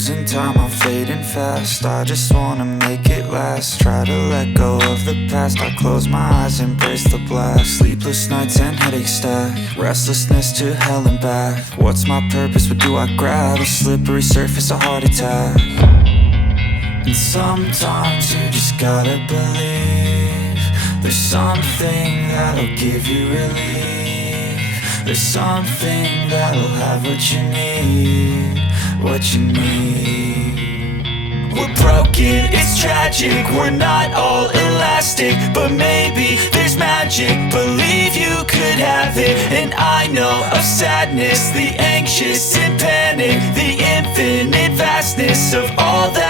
losing time, I'm fading fast. I just wanna make it last. Try to let go of the past. I close my eyes, embrace the blast. Sleepless nights and headaches stack. Restlessness to hell and back. What's my purpose? What do I grab? A slippery surface, a heart attack. And sometimes you just gotta believe there's something that'll give you relief. There's something that'll have what you need, what you need. We're broken, it's tragic, we're not all elastic, but maybe there's magic, believe you could have it. And I know of sadness, the anxious and panic, the infinite vastness of all that